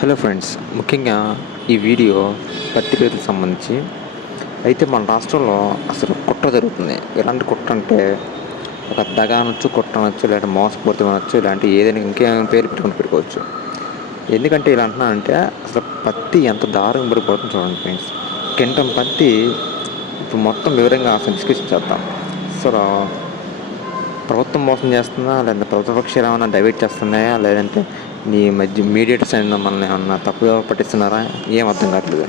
Hello friends ముఖ్యంగా ఈ video పత్తి రైతులకు సంబంధించి. అయితే మన రాష్ట్రంలో అసలు కుట్ర జరుగుతుంది. ఎలాంటి కుట్ర అంటే ఒక దగ అనొచ్చు కుట్ర అనొచ్చు లేదంటే మోసపూరితం అనొచ్చు ఇలాంటి ఏదైనా ఇంకేమైనా పేరు పెట్టుకుని పెట్టుకోవచ్చు. ఎందుకంటే ఇలా అంటున్నానంటే అసలు పత్తి ఎంత దారుణం పడిపోతుందో చూడండి ఫ్రెండ్స్. కింటం పత్తి ఇప్పుడు మొత్తం వివరంగా అసలు డిస్కషన్ చేద్దాం. అసలు ప్రభుత్వం మోసం చేస్తుందా లేదంటే ప్రభుత్వ పక్షాలు ఏమైనా డైవర్ట్ చేస్తున్నాయా లేదంటే నీ మధ్య మీడియేటర్స్ అయినా మనల్ని ఏమన్నా తప్పుగా పట్టిస్తున్నారా? ఏం అర్థం కావట్లేదు.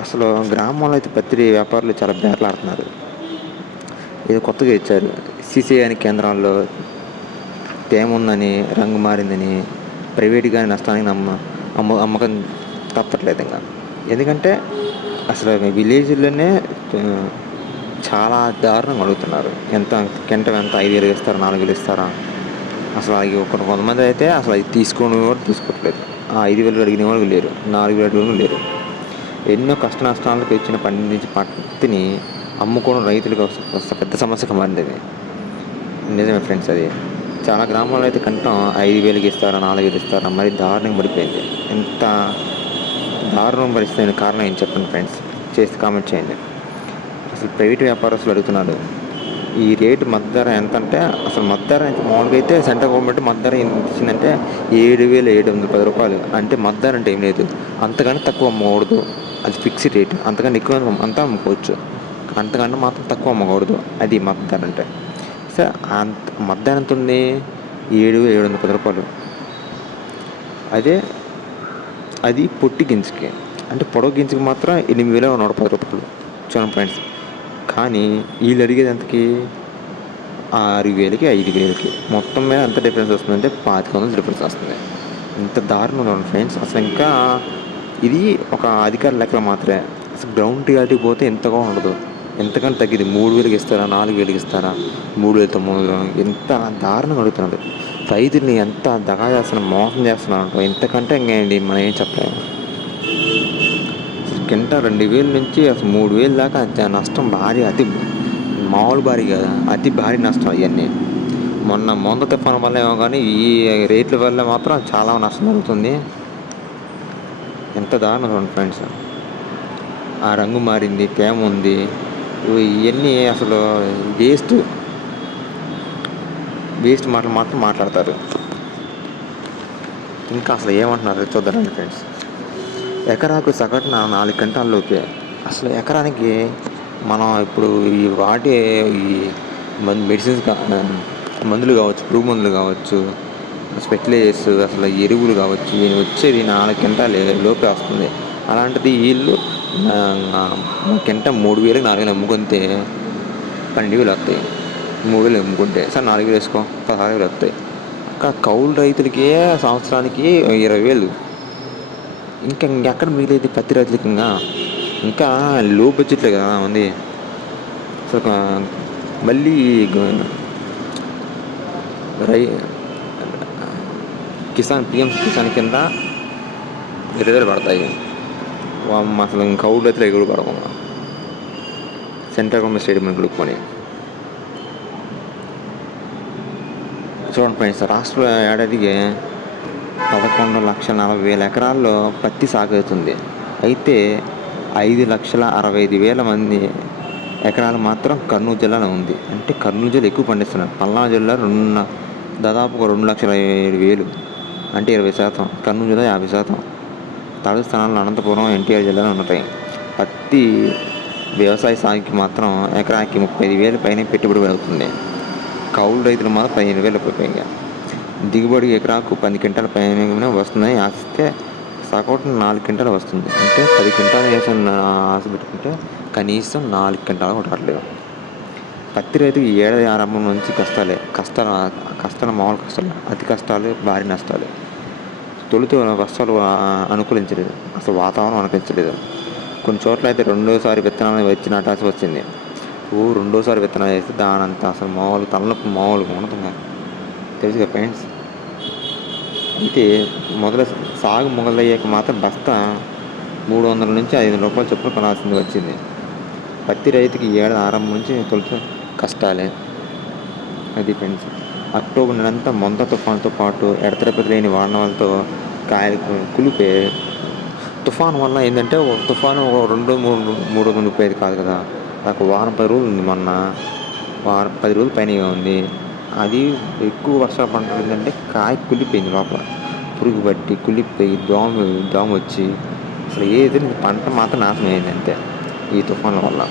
అసలు గ్రామంలో అయితే పత్తి వ్యాపారులు చాలా బేరలాడుతున్నారు. ఇది కొత్తగా ఇచ్చారు. సిసిఐ కేంద్రాల్లో తేమ ఉందని రంగు మారిందని ప్రైవేట్గా నష్టానికి నమ్మ అమ్మ అమ్మకం తప్పట్లేదు ఇంకా. ఎందుకంటే అసలు విలేజ్లోనే చాలా దారుణంగా అడుగుతున్నారు. ఎంత కింట ఎంత? ఐదు వేలు ఇస్తారా? నాలుగు వేలు ఇస్తారా? అసలు అవి ఒక కొంతమంది అయితే అసలు అది తీసుకుని కూడా తీసుకోవట్లేదు. ఆ ఐదు వేలు అడిగిన వాళ్ళు లేరు నాలుగు వేలు అడిగిన లేరు. ఎన్నో కష్ట నష్టాలకు ఇచ్చిన పండించి పత్తిని అమ్ముకోవడం రైతులకు పెద్ద సమస్యగా మారింది నిజమే ఫ్రెండ్స్ అది. చాలా గ్రామాల్లో అయితే కంటం ఐదు వేలకి ఇస్తారా నాలుగు వేలు ఇస్తారా మరి దారుణంగా పడిపోయింది. ఎంత దారుణం పరిస్థితి కారణం ఏం చెప్పండి ఫ్రెండ్స్? చేసి కామెంట్ చేయండి. అసలు ప్రైవేట్ వ్యాపారస్తులు అడుగుతున్నాడు ఈ రేటు మద్దర ఎంత అంటే అసలు మద్దర మామూలుగా అయితే సెంట్రల్ గవర్నమెంట్ మద్దర ఎంత ఇచ్చిందంటే ఏడు వేల ఏడు వందల పది రూపాయలు. అంటే మద్దర అంటే ఏం లేదు. అంతకంటే తక్కువ అమ్మకూడదు. అది ఫిక్స్డ్ రేట్ అంతకంటే ఎక్కువ అంతా అమ్ముకోవచ్చు. అంతకంటే మాత్రం తక్కువ అమ్మకూడదు. అది మద్దర అంటే. సార్ అంత మద్దర ఎంత ఉంది? ఏడు వేల ఏడు వందల పది రూపాయలు. అదే అది పొట్టి గింజకి. అంటే పొడవు గింజకి మాత్రం ఎనిమిది వేల నూట పది రూపాయలు. చూడండి ఫ్రెండ్స్ కానీ వీళ్ళు అడిగేదంతకి ఆరు వేలకి ఐదు వేలకి. మొత్తం మీద ఎంత డిఫరెన్స్ వస్తుందంటే పాతిక వందలు డిఫరెన్స్ వస్తుంది. ఇంత దారుణం ఫ్రెండ్స్ అసలు ఇంకా ఇది ఒక అధికార లెక్కలు మాత్రమే. అసలు గ్రౌండ్ రియాలిటీ పోతే ఎంతగా ఉండదు. ఎంతకంటే తగ్గింది మూడు వేలకి ఇస్తారా? నాలుగు వేలకి ఇస్తారా? మూడు వేల తొమ్మిది ఎంత దారుణంగా అడుగుతున్నాడు రైతుల్ని ఎంత దగా చేస్తున్నా మోసం చేస్తున్నాడు ఎంతకంటే ఇంకేంటి? మనం ఏం చెప్పలేము. కింట రెండు వేల నుంచి అసలు మూడు వేలు దాకా నష్టం భారీ అతి మామూలు భారీ కదా. అతి భారీ నష్టం ఇవన్నీ మొన్న మొంద తుఫాను వల్ల ఏమో కానీ ఈ రేట్ల వల్ల మాత్రం చాలా నష్టం జరుగుతుంది. ఎంత దారుణం ఫ్రెండ్స్. ఆ రంగు మారింది తేమ ఉంది. ఇవన్నీ అసలు వేస్ట్. వేస్ట్ మాటలు మాత్రం మాట్లాడతారు. ఇంకా అసలు ఏమంటున్నారు? చూద్దాం ఫ్రెండ్స్. ఎకరాకు సగటున నాలుగు గంటల్లోకే అసలు ఎకరానికి మనం ఇప్పుడు ఈ వాటి ఈ మెడిసిన్స్ మందులు కావచ్చు పురుగు మందులు కావచ్చు ఫెర్టిలైజర్స్ అసలు ఎరువులు కావచ్చు ఇవి వచ్చేది నాలుగు గంటలు లోపే వస్తుంది. అలాంటిది వీళ్ళు కింట మూడు వేలు నాలుగు వేలు అమ్ముకుంటే పన్నెండు వేలు వస్తాయి. మూడు వేలు అమ్ముకుంటే. సార్ నాలుగు వేలు వేసుకో పదహారు వేలు వస్తాయి. కౌలు రైతులకే సంవత్సరానికి ఇరవై వేలు. ఇంకా ఇంకెక్కడ మిగిలేదు పత్తి రైతులకి ఇంకా ఇంకా లో బడ్జెట్లో కదా ఉంది. సో మళ్ళీ రై కిసాన్ పిఎం కిసాన్ కింద ఎదురు పడతాయి. అసలు ఇంకా ఊళ్ళో అయితే ఎగురు పడకుండా సెంట్రల్ గవర్నమెంట్ స్టేడియం కొనుక్కొని. చూడండి ఫ్రెండ్స్ రాష్ట్ర ఏడాదికి పదకొండు లక్షల నలభై వేల ఎకరాల్లో పత్తి సాగుతుంది. అయితే ఐదు లక్షల అరవై ఐదు వేల మంది ఎకరాలు మాత్రం కర్నూలు జిల్లాలో ఉంది. అంటే కర్నూలు జిల్లా ఎక్కువ పండిస్తున్నారు. పల్నాడు జిల్లా రెండు దాదాపు రెండు లక్షల ఏడు వేలు అంటే ఇరవై శాతం. కర్నూలు జిల్లా యాభై శాతం. తాడు స్థానాల్లో అనంతపురం ఎన్టీఆర్ జిల్లాలో ఉంటాయి పత్తి వ్యవసాయ సాగుకి మాత్రం ఎకరాకి ముప్పై ఐదు వేలు పైన పెట్టుబడి పెరుగుతుంది. కౌలు రైతులు మాత్రం పదిహేను వేలు పైగా దిగుబడి ఎకరాకు పది క్వింటాల పైన వస్తుందని ఆశిస్తే సగటు నాలుగు క్వింటాలు వస్తుంది. అంటే పది క్వింటాలు వేసిన ఆశ పెట్టుకుంటే కనీసం నాలుగు క్వింటాలు కూడా రావట్లేదు. పత్తి రైతుకి ఏడాది ఆరంభం నుంచి కష్టాలే. కష్టాలు కష్టాలు మామూలు కష్టాలు. అతి కష్టాలు భారీ నష్టాలు. తొలుత కష్టాలు అనుకూలించలేదు. అసలు వాతావరణం అనుకరించలేదు కొన్ని చోట్ల అయితే రెండోసారి విత్తనాలు వచ్చి నాటాల్సి వచ్చింది. ఓ రెండోసారి విత్తనాలు వేస్తే దానంతా అసలు మామూలు తలనొప్పి మామూలుగా ఉంటుంది తెలుసుగా ఫ్రెండ్స్ అయితే మొదల సాగు మొదలయ్యాక మాత్రం బస్తా మూడు వందల నుంచి ఐదు రూపాయల చొప్పున కొనాల్సింది వచ్చింది. పత్తి రైతుకి ఏడాది ఆరంభం నుంచి తొలుత కష్టాలే. అది ఫ్రెండ్స్ అక్టోబర్ నెలంతా మొంత తుఫాన్తో పాటు ఎడతెరపతి లేని వాహనాలతో కాయలు కులిపే తుఫాన్ వల్ల ఏంటంటే ఒక తుఫాను ఒక రెండు మూడు మూడు వందల ముప్పై ఐదు కాదు కదా. నాకు వారం పది రోజులు ఉంది మొన్న. వారం పది రోజులు పైన ఉంది. అది ఎక్కువ వర్షాలు ఏంటంటే కాయ కుళ్ళిపోయింది లోపల. పురుగు పట్టి కుళ్ళిపోయి దోమ దోమ వచ్చి అసలు ఏది పంట మాత్రం నాశనం అయింది అంతే ఈ తుఫాన్ల వల్ల.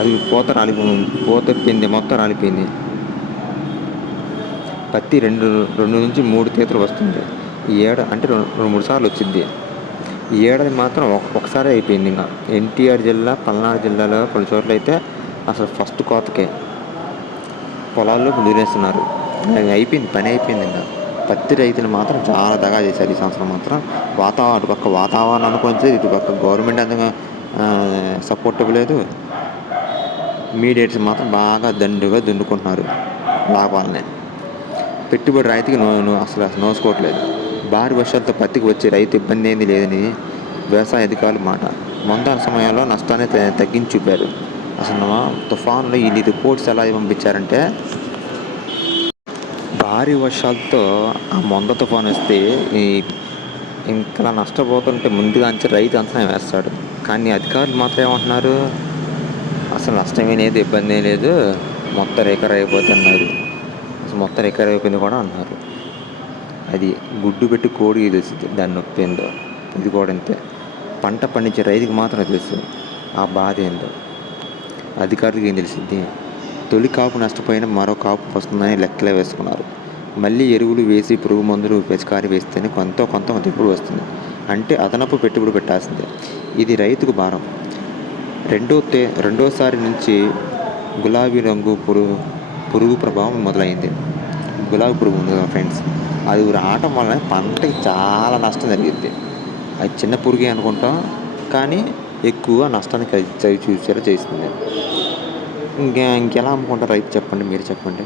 అది పూత రాలిపోయింది పూత పిండి మొత్తం రాలిపోయింది. పత్తి రెండు రెండు నుంచి మూడు తీతలు వస్తుంది. ఈ ఏడ అంటే రెండు రెండు మూడు సార్లు వచ్చింది. ఈ ఏడాది మాత్రం ఒకసారి అయిపోయింది ఇంకా. ఎన్టీఆర్ జిల్లా పల్నాడు జిల్లాలో కొన్ని చోట్ల అయితే అసలు ఫస్ట్ కోతకే. పొలాల్లో వదిలేస్తున్నారు. అయిపోయింది పని అయిపోయింది ఇంకా. పత్తి రైతులు మాత్రం చాలా దగా చేశారు ఈ సంవత్సరం మాత్రం. వాతావరణం అటు పక్క వాతావరణం అనుకోవచ్చు ఇటు పక్క గవర్నమెంట్ అంతగా సపోర్ట్ లేదు. మీడియేట్స్ మాత్రం బాగా దండుగా దున్నుకుంటున్నారు లాభాలనే. పెట్టుబడి రైతుకి నో అసలు అసలు నోసుకోవట్లేదు. భారీ వర్షాలతో పత్తికి వచ్చే రైతు ఇబ్బంది ఏంది లేదని వ్యవసాయ అధికారుల మాట. మొందాన సమయంలో నష్టాన్ని తగ్గించి చూపారు. అసలు తుఫాన్లో ఈ రిపోర్ట్స్ ఎలా పంపించారంటే భారీ వర్షాలతో ఆ మొంద తుఫాన్ వస్తే ఈ ఇంకా నష్టపోతుంటే ముందుగా అంచి రైతు అంచనా వేస్తాడు. కానీ అధికారులు మాత్రం ఏమంటున్నారు? అసలు నష్టమే లేదు ఇబ్బంది లేదు మొత్తం రికవర్ అన్నారు. అసలు మొత్తం రికవర్ అయిపోయింది కూడా అన్నారు. అది గుడ్డు పెట్టి కోడి తెలుస్తుంది దాన్ని నొప్పి ఏందో. ఇది కూడా అంతే. పంట పండించే రైతుకి మాత్రం తెలుసు ఆ బాధ ఏందో. అధికారులకు ఏం తెలిసింది? తొలి కాపు నష్టపోయిన మరో కాపు వస్తుందని లెక్కలే వేసుకున్నారు. మళ్ళీ ఎరువులు వేసి పురుగు మందులు పిచికారి వేస్తేనే కొంత కొంత దిగుబడి వస్తుంది. అంటే అదనపు పెట్టుబడి పెట్టాల్సిందే. ఇది రైతుకు భారం. రెండో తే రెండోసారి నుంచి గులాబీ రంగు పురుగు పురుగు ప్రభావం మొదలైంది. గులాబీ పురుగు ఉంది కదా ఫ్రెండ్స్. అది రావటం వల్ల పంటకి చాలా నష్టం జరిగింది. అది చిన్న పురుగే అనుకుంటాం కానీ ఎక్కువ నష్టాన్ని చవి చూసేలా చేస్తుంది. ఇంకా ఇంకెలా అమ్ముకుంటారు రైతు చెప్పండి మీరు చెప్పండి.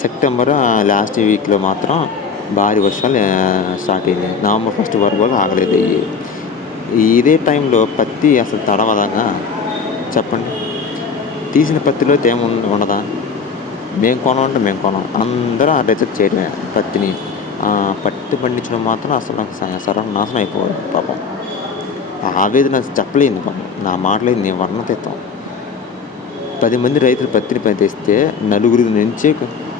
సెప్టెంబర్ లాస్ట్ వీక్లో మాత్రం భారీ వర్షాలు స్టార్ట్ అయ్యాయి. నవంబర్ ఫస్ట్ వరకు కూడా ఆగలేదు. ఇదే టైంలో పత్తి అసలు తడవదాగా చెప్పండి. తీసిన పత్తిలో తేమ ఉండదా? మేము కొనం మేము కొనం. అందరూ ఆ రిజెక్ట్ చేయడమే పత్తిని. పత్తి పండించడం మాత్రం అసలు నాకు సరం నాశనం అయిపోవాలి పాపం. ఆవేదన చెప్పలేను. మనం నా మాటలేదు నేను వర్ణతీతం పది మంది రైతులు పత్తిని పని తెస్తే నలుగురి నుంచి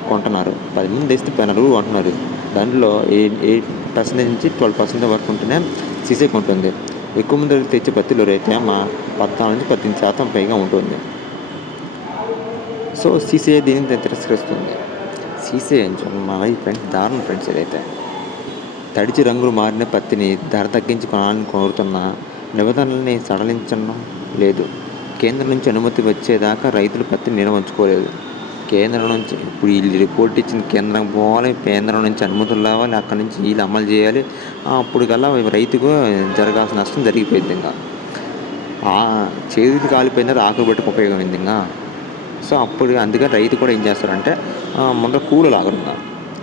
కొంటున్నారు. పది మంది తెస్తే నలుగురు కొంటున్నారు. దాంట్లో ఎయిట్ ఎయిట్ పర్సెంటేజ్ నుంచి ట్వెల్వ్ పర్సెంట్ వరకు ఉంటేనే సీసీ కొంటుంది. ఎక్కువ మంది తెచ్చే పత్తిలో రైతే మా పద్నాలుగు నుంచి పద్దెనిమిది శాతం పైగా ఉంటుంది. సో సీసీఐ దీన్ని తిరస్కరిస్తుంది సీసీఐ మా ఫ్రెండ్స్ దారుణ ఫ్రెండ్స్ ఏదైతే. తడిచి రంగులు మారిన పత్తిని ధర తగ్గించి కొనాలని కోరుతున్న నిబంధనల్ని సడలించడం లేదు. కేంద్రం నుంచి అనుమతి వచ్చేదాకా రైతులు పత్తిని నిల్వ ఉంచుకోలేదు కేంద్రం నుంచి ఇప్పుడు వీళ్ళు రిపోర్ట్ ఇచ్చిన కేంద్రం పోవాలి కేంద్రం నుంచి అనుమతులు రావాలి అక్కడి నుంచి వీళ్ళు అమలు చేయాలి. అప్పుడు కల్లా రైతుకు జరగాల్సిన నష్టం జరిగిపోయింది ఇంకా. చేతికి కాలిపోయింది ఆకులు పెట్టుకు ఉపయోగమైంది ఇంకా. సో అప్పుడు అందుకని రైతు కూడా ఏం చేస్తారంటే ముందర కూలలు ఆగరు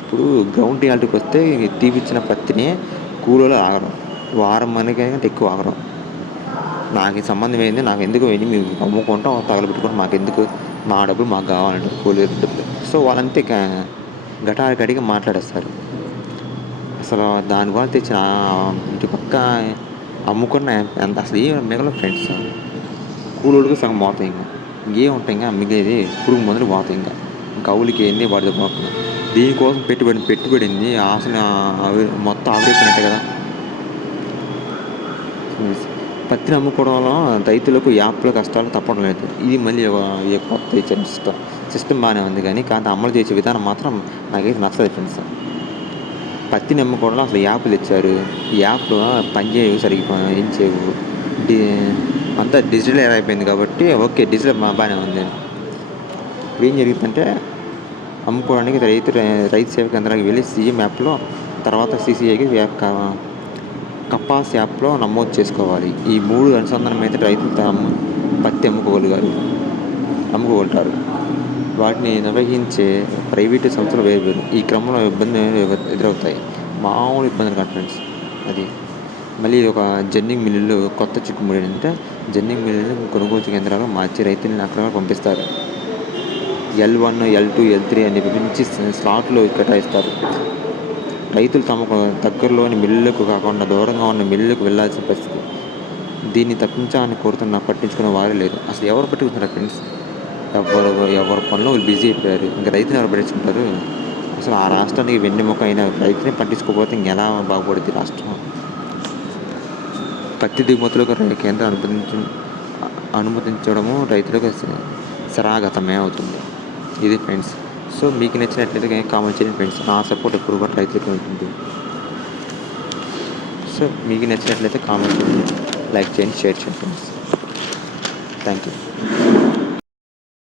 ఇప్పుడు గ్రౌండ్ రియాలిటీకి వస్తే తీపిచ్చిన పత్తిని కూలీలు ఆగరు. వారం మనకి ఎక్కువ ఆగరు. నాకు సంబంధం ఏంది? నాకు ఎందుకు వెళ్ళి మేము అమ్ముకుంటాం తగలబెట్టుకుంటాం మాకు ఎందుకు మా డబ్బులు మాకు కావాలంటే కూలీ డబ్బులు. సో వాళ్ళంతే గటారగడిగా మాట్లాడేస్తారు. అసలు దాని వల్ల తెచ్చిన ఇంటి పక్క అమ్ముకున్న ఎంత అసలు ఏ మిగల ఫ్రెండ్స్. కూలోడికి సగం పోతాయి ఇంకా. ఇంకేం ఉంటాయి ఇంకా? మిగిలేది పురుగు మందులు పోతాయి ఇంకా. కవులకి ఏంది? వాడితో పోతుంది దీనికోసం పెట్టుబడి పెట్టుబడింది. అసలు మొత్తం ఆవిరైపోయినట్టే కదా. పత్తిని అమ్ముకోవడం వల్ల రైతులకు యాప్ల కష్టాలు తప్పడం లేదు. ఇది మళ్ళీ కొత్త ఇచ్చిన సిస్టమ్ సిస్టమ్ బాగానే ఉంది కానీ కానీ అమలు చేసే విధానం మాత్రం నాకైతే నచ్చలేదు ఫ్రెండ్స్ పత్తిని అమ్ముకోవడంలో అసలు యాప్లు ఇచ్చారు. ఈ యాప్లు పనిచేయవు సరిగ్గా ఏం చేయవు. డి అంతా డిజిటల్ అయిపోయింది కాబట్టి ఓకే డిజిటల్ బాగానే ఉంది. ఏం జరుగుతుందంటే అమ్ముకోవడానికి రైతు రైతు సేవ కేంద్రానికి వెళ్ళి సీఎం యాప్లో తర్వాత సీసీఐకి కపాస్ యాప్లో నమోదు చేసుకోవాలి. ఈ మూడు అనుసంధానం అయితే రైతులు తమ పత్తి అమ్ముకోగలిగారు. అమ్ముకోగలుగుతారు. వాటిని నిర్వహించే ప్రైవేటు సంస్థలు వేరు వేరు. ఈ క్రమంలో ఇబ్బంది ఎదురవుతాయి. మామూలు ఇబ్బందులు కాదు ఫ్రెండ్స్. అది మళ్ళీ ఒక జన్నింగ్ మిల్లులు కొత్త చిక్కుముడి అంటే జన్నింగ్ మిల్లులు కొనుగోలు కేంద్రాలు మార్చి రైతులను అక్కడ పంపిస్తారు. L one L two L three అని విభజించి స్లాట్లు కేటాయిస్తారు రైతులు తమకు దగ్గరలోని మిల్లులకు కాకుండా దూరంగా ఉన్న మిల్లులకు వెళ్ళాల్సిన పరిస్థితి. దీన్ని తప్పించాలని కోరుతున్నా పట్టించుకునే వారే లేదు అసలు ఎవరు పట్టించుకుంటారు ఫ్రెండ్స్? ఎవరు ఎవరి పనిలో వాళ్ళు బిజీ అయిపోయారు. ఇంకా రైతులు ఎవరు పట్టించుకుంటారు? అసలు ఆ రాష్ట్రానికి వెన్నెముక అయిన రైతుని పట్టించుకోకపోతే ఇంకెలా బాగుపడుద్ది రాష్ట్రం? పత్తి దిగుమతులకు కేంద్రం అనుమతించ అనుమతించడము రైతులకు శరాగతమే అవుతుంది. ఇది ఫ్రెండ్స్. సో మీకు నచ్చినట్లయితే కామెంట్ చేయండి ఫ్రెండ్స్ నా సపోర్ట్ ఎప్పుడు కూడా రైతులకు ఉంటుంది. సో మీకు నచ్చినట్లయితే కామెంట్ చేయండి లైక్ చేయండి షేర్ చేయండి ఫ్రెండ్స్ థ్యాంక్ యూ